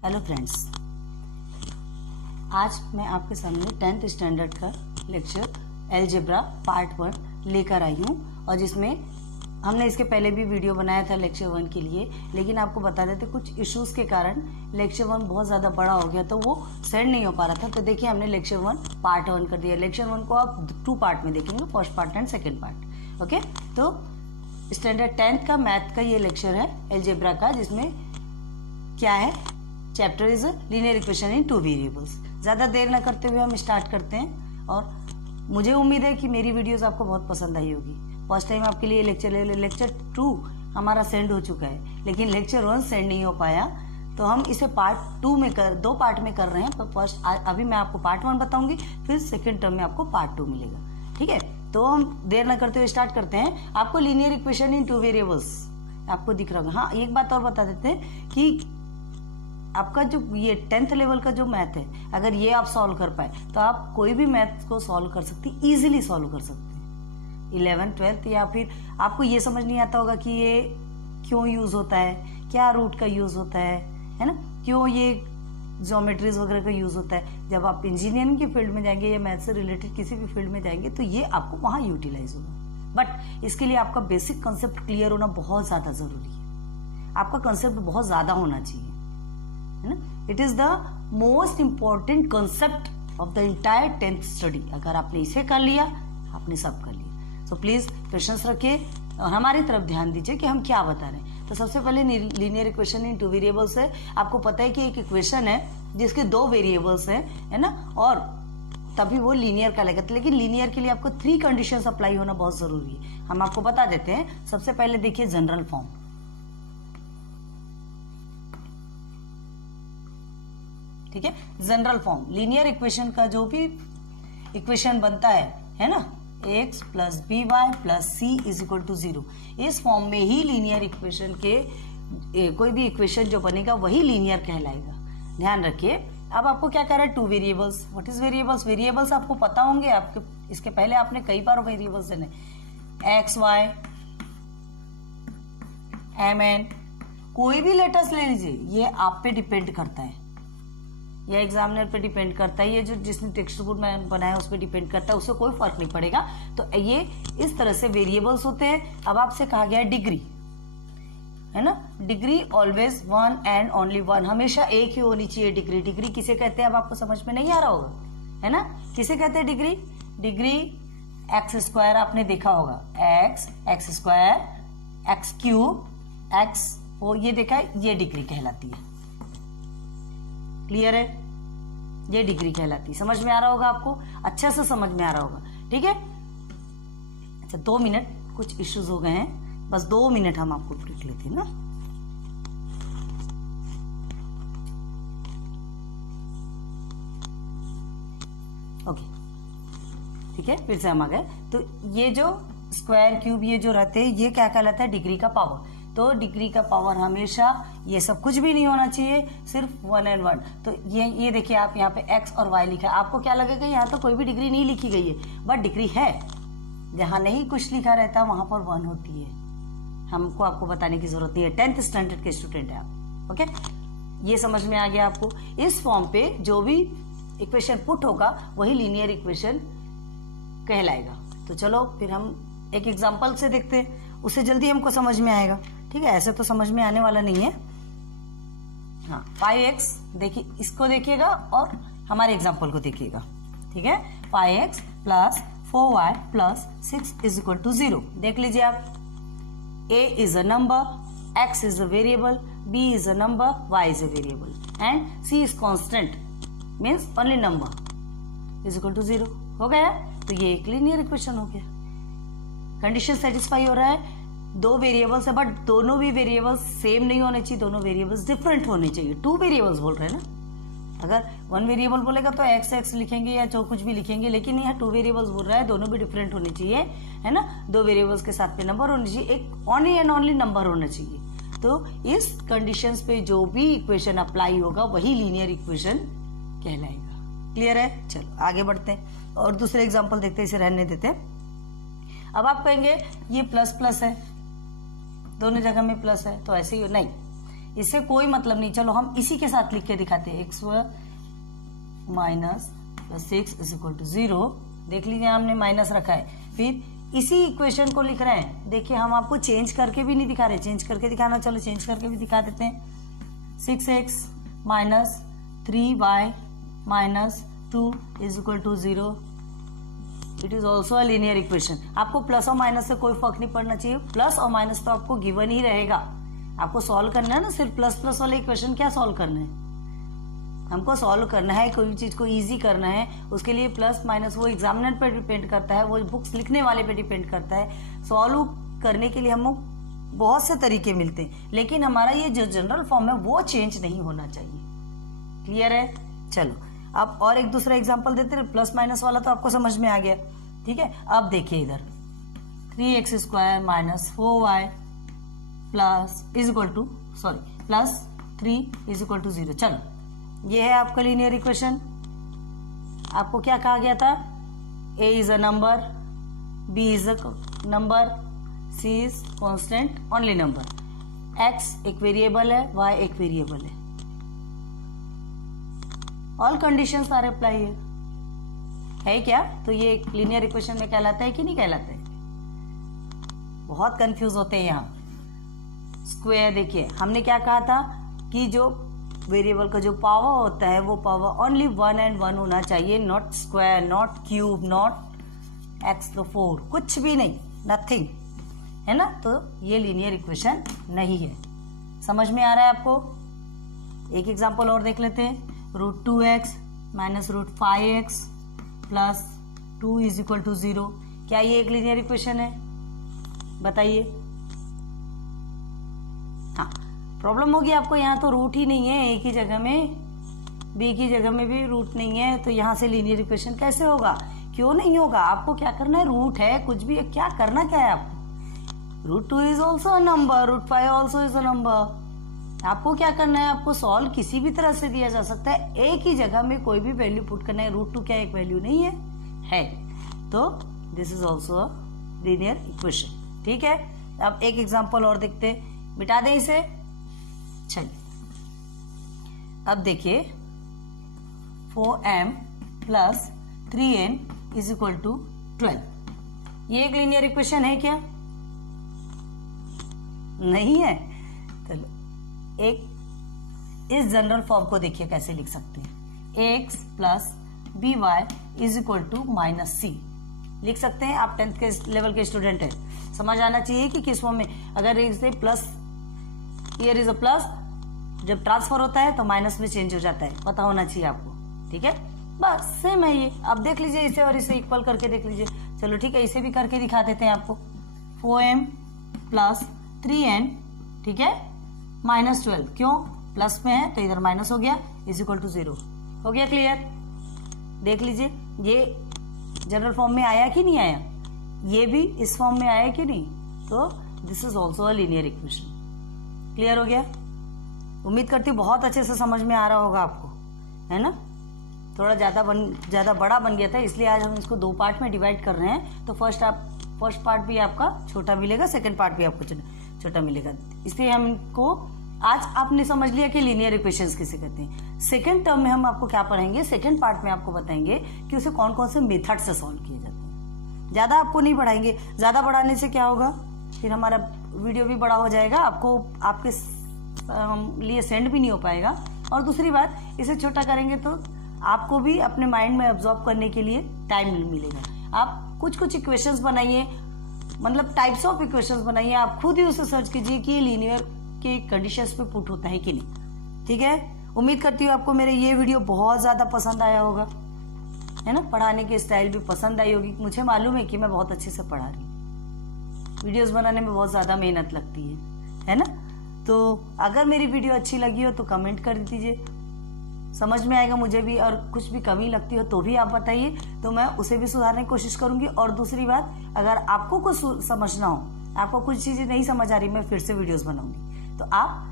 Hello friends, आज मैं आपके सामने 10th स्टैंडर्ड का लेक्चर अलजेब्रा पार्ट 1 लेकर आई हूँ और जिसमें हमने इसके पहले भी वीडियो बनाया था लेक्चर 1 के लिए, लेकिन आपको बता देते कुछ इश्यूज़ के कारण लेक्चर 1 बहुत ज़्यादा बड़ा हो गया तो वो सेंड नहीं हो पा रहा था। तो देखिए हमने लेक्चर 1 पार्ट 1 कर दिया। लेक्चर 1 को आप 2 पार्ट में देखेंगे, first part and second part. Okay, तो स्टैंडर्ड 10th का मैथ का ये लेक्चर है अलजेब्रा का, जिसमें क्या है, chapter is linear equation in 2 variables. ज़्यादा देर ना करते हुए हम स्टार्ट करते हैं और मुझे उम्मीद है कि मेरी वीडियोस आपको बहुत पसंद आई होगी। फर्स्ट टाइम आपके लिए लेक्चर 2 हमारा सेंड हो चुका है, लेकिन लेक्चर 1 सेंड नहीं हो पाया, तो हम इसे पार्ट 2 में 2 पार्ट में कर रहे हैं। तो फर्स्ट अभी मैं आपको पार्ट 1 बताऊंगी, फिर सेकेंड टर्म में आपको पार्ट 2 मिलेगा। ठीक है, तो हम देर ना करते हुए स्टार्ट करते हैं। आपको लीनियर इक्वेशन इन 2 वेरिएबल्स आपको दिख रहा होगा। हाँ, एक बात और बता देते हैं कि आपका जो ये 10th लेवल का जो मैथ है, अगर ये आप सॉल्व कर पाए तो आप कोई भी मैथ को सॉल्व कर सकते, इजीली सॉल्व कर सकते हैं। 11th 12th या फिर आपको ये समझ नहीं आता होगा कि ये क्यों यूज होता है, क्या रूट का यूज होता है ना, क्यों ये ज्योमेट्रीज वगैरह का यूज होता है। जब आप इंजीनियरिंग के फील्ड में जाएंगे या मैथ से रिलेटेड किसी भी फील्ड में जाएंगे तो ये आपको वहां यूटिलाइज होगा। बट इसके लिए आपका बेसिक कंसेप्ट क्लियर होना बहुत ज्यादा जरूरी है। आपका कंसेप्ट बहुत ज्यादा होना चाहिए, है ना। It is the most important concept of the entire 10th study. अगर आपने इसे कर लिया, आपने सब कर लिया। सो प्लीज क्वेश्चंस रखिए और हमारी तरफ ध्यान दीजिए कि हम क्या बता रहे हैं। तो सबसे पहले लीनियर इक्वेशन इन 2 वेरिएबल्स है। आपको पता है कि एक इक्वेशन है जिसके 2 वेरिएबल्स है ना, और तभी वो लीनियर कहलाएगा। लेकिन लीनियर के लिए आपको 3 कंडीशंस अप्लाई होना बहुत जरूरी है। हम आपको बता देते हैं। सबसे पहले देखिए जनरल फॉर्म। ठीक है, जनरल फॉर्म लीनियर इक्वेशन का जो भी इक्वेशन बनता है ना, x plus b y plus c is equal to 0, इस फॉर्म में ही लीनियर इक्वेशन के कोई भी इक्वेशन जो बनेगा वही लीनियर कहलाएगा। ध्यान रखिए। अब आपको क्या कह रहा है, 2 variables. What is variables? Variables आपको पता होंगे, आपके इसके पहले आपने कई बार वेरिएबल्स देने, एक्स वाई एम एन, कोई भी लेटर्स ले लीजिए, ये आप पे डिपेंड करता है या एग्जामिनर पे डिपेंड करता है, ये जो जिसने टेक्स्ट बुक में बनाया उस पर डिपेंड करता है, उससे कोई फर्क नहीं पड़ेगा। तो ये इस तरह से वेरिएबल्स होते हैं। अब आपसे कहा गया है डिग्री, है ना। डिग्री ऑलवेज 1 एंड ओनली 1, हमेशा एक ही होनी चाहिए डिग्री। डिग्री किसे कहते हैं अब आपको समझ में नहीं आ रहा होगा, है ना। किसे कहते हैं डिग्री? डिग्री एक्स स्क्वायर आपने देखा होगा, x square x cube x, वो ये देखा है, ये डिग्री कहलाती है। क्लियर है, ये डिग्री कहलाती है। समझ में आ रहा होगा आपको, अच्छा से समझ में आ रहा होगा। ठीक है, अच्छा 2 मिनट, कुछ इश्यूज हो गए हैं, बस 2 मिनट हम आपको ब्रेक लेते हैं ना। ओके, ठीक है, फिर से हम आ गए। तो ये जो स्क्वायर क्यूब ये जो रहते हैं, ये क्या कहलाता है? डिग्री का पावर। तो डिग्री का पावर हमेशा, ये सब कुछ भी नहीं होना चाहिए, सिर्फ 1 एंड 1। तो ये देखिए, आप यहाँ पे x और y लिखा है, आपको क्या लगेगा यहाँ तो कोई भी डिग्री नहीं लिखी गई है, बट डिग्री है। जहां नहीं कुछ लिखा रहता वहां पर 1 होती है। हमको आपको बताने की जरूरत नहीं है, 10th स्टैंडर्ड के स्टूडेंट है आप। ओके, ये समझ में आ गया आपको। इस फॉर्म पे जो भी इक्वेशन पुट होगा वही लीनियर इक्वेशन कहलाएगा। तो चलो फिर हम एक एग्जाम्पल से देखते हैं, उससे जल्दी हमको समझ में आएगा। ठीक है, ऐसे तो समझ में आने वाला नहीं है। हाँ, 5x, देखिए इसको देखिएगा और हमारे एग्जाम्पल को देखिएगा। ठीक है, 5x plus 4y plus 6 is equal to 0। देख लीजिए आप, a is a number, x is a variable, b is a number, y is a variable and c is constant, means only number, is equal to 0। हो गया, तो ये एक linear equation हो गया। कंडीशन सेटिस्फाई हो रहा है। 2 वेरिएबल्स है, बट दोनों भी वेरिएबल्स सेम नहीं होने चाहिए, दोनों वेरिएबल्स डिफरेंट होने चाहिए। 2 वेरिएबल्स बोल रहे हैं ना। अगर 1 वेरिएबल बोलेगा तो x लिखेंगे या जो कुछ भी लिखेंगे, लेकिन यहाँ 2 वेरिएबल्स बोल रहा है, दोनों भी डिफरेंट होने चाहिए, है ना। 2 वेरिएबल्स के साथ में नंबर होने चाहिए, एक ओनली एंड ओनली नंबर होना चाहिए। तो इस कंडीशंस पे जो भी इक्वेशन अप्लाई होगा वही लीनियर इक्वेशन कहलाएगा। क्लियर है? चलो आगे बढ़ते हैं और दूसरे एग्जाम्पल देखते हैं, इसे रहने देते हैं। अब आप कहेंगे ये प्लस प्लस है, दोनों जगह में प्लस है, तो ऐसे ही नहीं, इससे कोई मतलब नहीं। चलो हम इसी के साथ लिख के दिखाते हैं, x minus plus 6 is equal to 0। देख लीजिए हमने माइनस रखा है, फिर इसी इक्वेशन को लिख रहे हैं। देखिए हम आपको चेंज करके भी नहीं दिखा रहे, चेंज करके दिखाना, चलो चेंज करके भी दिखा देते हैं। 6x minus 3y minus 2 is equal to 0। It is also a linear equation. आपको प्लस और माइनस से कोई फर्क नहीं पड़ना चाहिए, प्लस और माइनस तो आपको गिवन ही रहेगा। आपको सॉल्व करना है ना, सिर्फ प्लस प्लस वाले इक्वेशन क्या सॉल्व करना है, हमको सॉल्व करना है, कोई भी चीज को इजी करना है, उसके लिए प्लस माइनस वो एग्जामिनर पे डिपेंड करता है, वो बुक्स लिखने वाले पे डिपेंड करता है। सॉल्व करने के लिए हम बहुत से तरीके मिलते हैं, लेकिन हमारा ये जो जनरल फॉर्म है वो चेंज नहीं होना चाहिए। क्लियर है? चलो अब और एक दूसरा एग्जांपल देते हैं। प्लस माइनस वाला तो आपको समझ में आ गया, ठीक है। अब देखिए इधर 3x square minus 4y plus is equal to plus 3 is equal to 0। चलो ये है आपका लीनियर इक्वेशन। आपको क्या कहा गया था, a is a number, b is a number, c is constant only number, x एक वेरिएबल है, y एक वेरिएबल है। ऑल कंडीशंस आर अप्लाई है क्या? तो ये एक लीनियर इक्वेशन में कहलाता है कि नहीं कहलाता है? बहुत कंफ्यूज होते हैं यहाँ। स्क्वायर देखिए हमने क्या कहा था कि जो वेरिएबल का जो पावर होता है वो पावर ओनली 1 and 1 होना चाहिए, not square, not cube, not x तो 4, कुछ भी नहीं, नथिंग, है ना। तो ये लीनियर इक्वेशन नहीं है। समझ में आ रहा है आपको? एक एग्जांपल और देख लेते हैं। √2x minus √5x plus 2 is equal to 0। क्या ये एक लीनियर इक्वेशन है? बताइए। हाँ, प्रॉब्लम होगी आपको, यहाँ तो रूट ही नहीं है एक ही जगह में, बी की जगह में भी रूट नहीं है, तो यहाँ से लीनियर इक्वेशन कैसे होगा? क्यों नहीं होगा? आपको क्या करना है, रूट है कुछ भी है, क्या करना क्या है आपको? √2 is also a number, √5 also is a number. आपको क्या करना है, आपको सॉल्व किसी भी तरह से दिया जा सकता है, एक ही जगह में कोई भी वैल्यू पुट करना है। √2 क्या एक वैल्यू नहीं है? तो this is also a linear equation, ठीक है। अब एक एग्जांपल और देखते हैं, मिटा दें इसे। चलिए अब देखिए 4m plus 3n is equal to 12। ये एक लीनियर इक्वेशन है क्या? नहीं है। चलो एक इस जनरल फॉर्म को देखिए कैसे लिख सकते हैं। x plus b y is equal to minus c लिख सकते हैं। आप 10th के लेवल के स्टूडेंट हैं, समझ आना चाहिए कि किस फॉर्म में। अगर इसे plus, here is a plus, जब ट्रांसफर होता है तो माइनस में चेंज हो जाता है, पता होना चाहिए आपको, ठीक है। बस सेम है ये। अब देख लीजिए इसे और इसे इक्वल करके देख लीजिए। चलो ठीक है, इसे भी करके दिखा देते हैं आपको। 4m प्लस 3n, ठीक है, माइनस 12। क्यों? प्लस में है तो इधर माइनस हो गया, इज इक्वल टू 0 हो गया। क्लियर? देख लीजिए ये जनरल फॉर्म में आया कि नहीं आया, ये भी इस फॉर्म में आया कि नहीं। तो this is also a linear equation. Clear हो गया? उम्मीद करती हूँ बहुत अच्छे से समझ में आ रहा होगा आपको, है ना। थोड़ा ज़्यादा बड़ा बन गया था, इसलिए आज हम इसको 2 पार्ट में डिवाइड कर रहे हैं। तो फर्स्ट पार्ट भी आपका छोटा मिलेगा, सेकंड पार्ट भी आपको छोटा मिलेगा। इसलिए हम इनको आज आपने समझ लिया कि लीनियर इक्वेशंस किसे कहते हैं। सेकंड टर्म में हम आपको क्या पढ़ाएंगे, सेकंड पार्ट में आपको बताएंगे कि उसे कौन कौन से मेथड से सॉल्व किए जाते हैं। ज़्यादा आपको नहीं बढ़ाएंगे, ज़्यादा बढ़ाने से क्या होगा, फिर हमारा वीडियो भी बड़ा हो जाएगा, आपको आपके लिए सेंड भी नहीं हो पाएगा। और दूसरी बात, इसे छोटा करेंगे तो आपको भी अपने माइंड में एब्जॉर्ब करने के लिए टाइम मिलेगा। आप कुछ इक्वेशंस बनाइए, मतलब टाइप्स ऑफ इक्वेशंस बनाइए, आप खुद ही उसे सर्च कीजिए कि ये लीनियर के कंडीशंस पे पुट होता है कि नहीं, ठीक है। उम्मीद करती हूँ आपको मेरे ये वीडियो बहुत ज़्यादा पसंद आया होगा, है ना। पढ़ाने की स्टाइल भी पसंद आई होगी। मुझे मालूम है कि मैं बहुत अच्छे से पढ़ा रही हूँ। वीडियोस बनाने में बहुत ज़्यादा मेहनत लगती है ना। तो अगर मेरी वीडियो अच्छी लगी हो तो कमेंट कर दीजिए, समझ में आएगा मुझे भी। और कुछ भी कमी लगती हो तो भी आप बताइए, तो मैं उसे भी सुधारने की कोशिश करूंगी। और दूसरी बात, अगर आपको कुछ समझना हो, आपको कुछ चीज़ें नहीं समझ आ रही, मैं फिर से वीडियोस बनाऊंगी, तो आप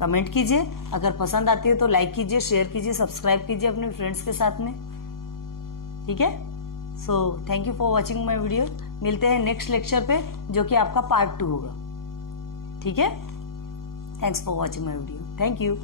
कमेंट कीजिए। अगर पसंद आती है तो लाइक कीजिए, शेयर कीजिए, सब्सक्राइब कीजिए अपने फ्रेंड्स के साथ में, ठीक है। So thank you for watching my video. मिलते हैं नेक्स्ट लेक्चर पे, जो कि आपका पार्ट 2 होगा, ठीक है। Thanks for watching my video. Thank you.